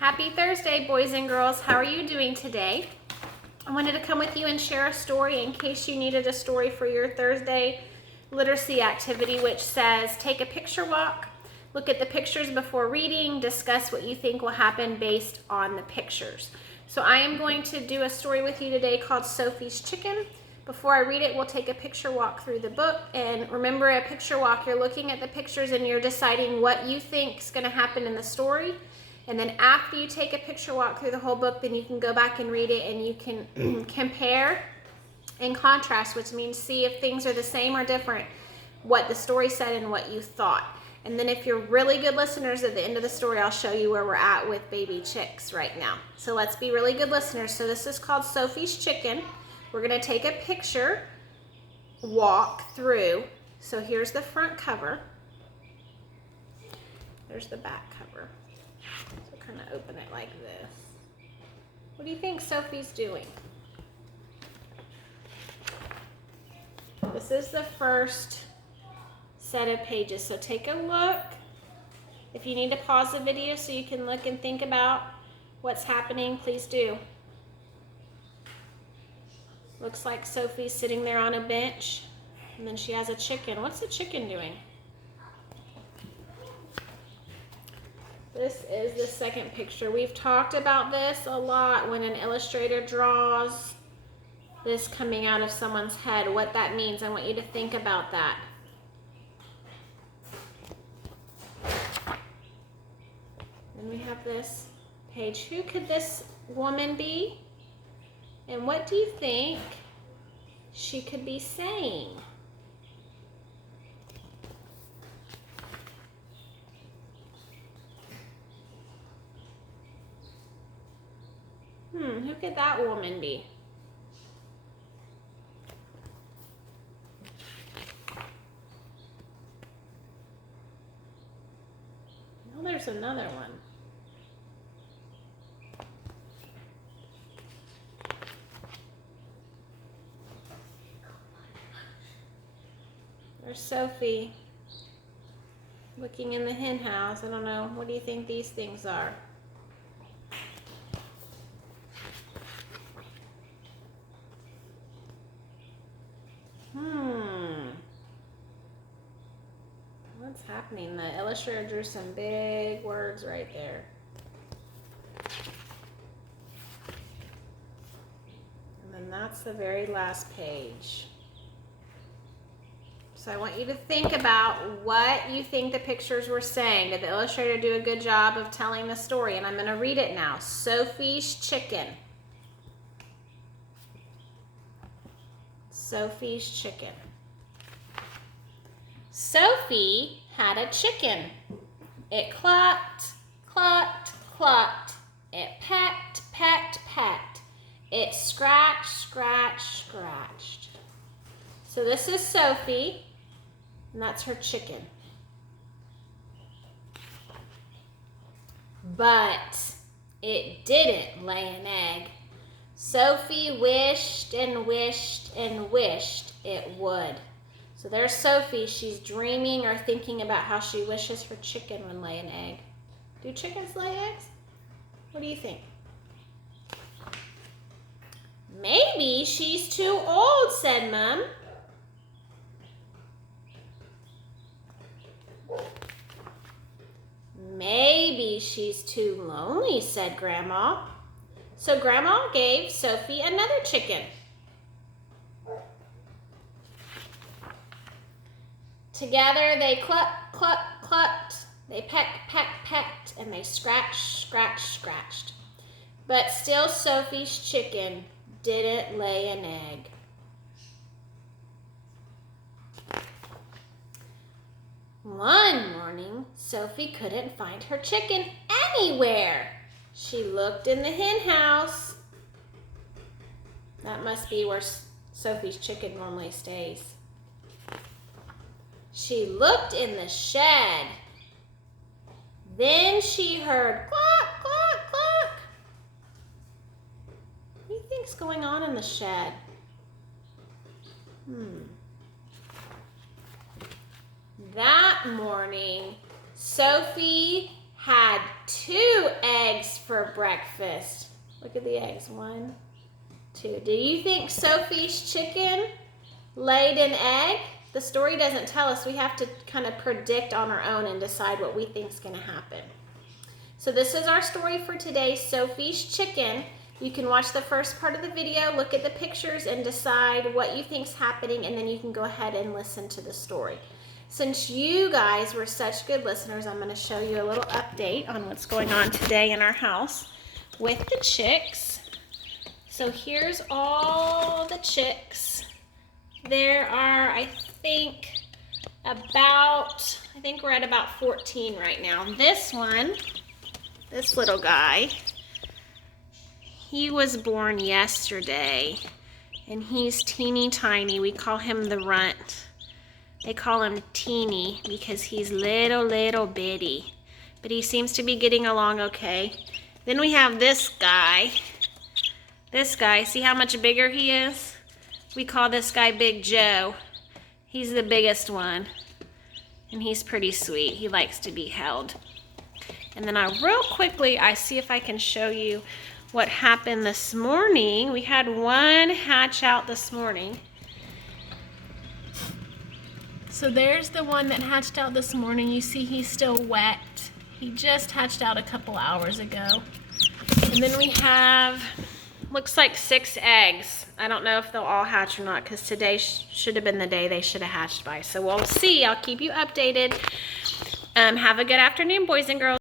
Happy Thursday, boys and girls. How are you doing today? I wanted to come with you and share a story in case you needed a story for your Thursday literacy activity, which says take a picture walk, look at the pictures before reading, discuss what you think will happen based on the pictures. So I am going to do a story with you today called Sophie's Chicken. Before I read it, we'll take a picture walk through the book. And remember, a picture walk, you're looking at the pictures and you're deciding what you think is going to happen in the story. And then after you take a picture walk through the whole book, then you can go back and read it and you can compare and contrast, which means see if things are the same or different, what the story said and what you thought. And then if you're really good listeners, at the end of the story, I'll show you where we're at with baby chicks right now. So let's be really good listeners. So this is called Sophie's Chicken. We're going to take a picture walk through. So here's the front cover. There's the back cover. So kind of open it like this. What do you think Sophie's doing? This is the first set of pages. So take a look. If you need to pause the video so you can look and think about what's happening, please do. Looks like Sophie's sitting there on a bench, and then she has a chicken. What's the chicken doing? This is the second picture. We've talked about this a lot when an illustrator draws this coming out of someone's head, what that means. I want you to think about that. Then we have this page. Who could this woman be? And what do you think she could be saying? Who could that woman be? Well, there's another one. There's Sophie looking in the hen house. I don't know. What do you think these things are? What's happening? The illustrator drew some big words right there. And then that's the very last page. So I want you to think about what you think the pictures were saying. Did the illustrator do a good job of telling the story? And I'm going to read it now. Sophie's Chicken. Sophie's Chicken. Sophie had a chicken. It clucked, clucked, clucked. It pecked, pecked, pecked. It scratched, scratched, scratched. So this is Sophie, and that's her chicken. But it didn't lay an egg. Sophie wished and wished and wished it would. So there's Sophie. She's dreaming or thinking about how she wishes her chicken would lay an egg. Do chickens lay eggs? What do you think? Maybe she's too old, said Mom. Maybe she's too lonely, said Grandma. So Grandma gave Sophie another chicken. Together they clucked, clucked, clucked. They pecked, pecked, pecked, and they scratched, scratched, scratched. But still Sophie's chicken didn't lay an egg. One morning, Sophie couldn't find her chicken anywhere. She looked in the hen house. That must be where Sophie's chicken normally stays. She looked in the shed. Then she heard cluck, cluck, cluck. What do you think's going on in the shed? That morning, Sophie had 2 eggs for breakfast. Look at the eggs. 1, 2. Do you think Sophie's chicken laid an egg? The story doesn't tell us. We have to kind of predict on our own and decide what we think is going to happen. So this is our story for today, Sophie's chicken. You can watch the first part of the video, look at the pictures, and decide what you think's happening, and then you can go ahead and listen to the story. Since you guys were such good listeners, I'm going to show you a little update on what's going on today in our house with the chicks. So here's all the chicks. There are, I think we're at about 14 right now. This one, this little guy, he was born yesterday, and he's teeny tiny. We call him the runt. They call him teeny because he's little bitty, but he seems to be getting along okay. Then we have this guy. This guy, see how much bigger he is? We call this guy Big Joe. He's the biggest one, and he's pretty sweet. He likes to be held. And then real quickly, I see if I can show you what happened this morning. We had one hatch out this morning. So there's the one that hatched out this morning. You see he's still wet. He just hatched out a couple hours ago. And then we have, looks like 6 eggs. I don't know if they'll all hatch or not, because today should have been the day they should have hatched by. So we'll see. I'll keep you updated. Have a good afternoon, boys and girls.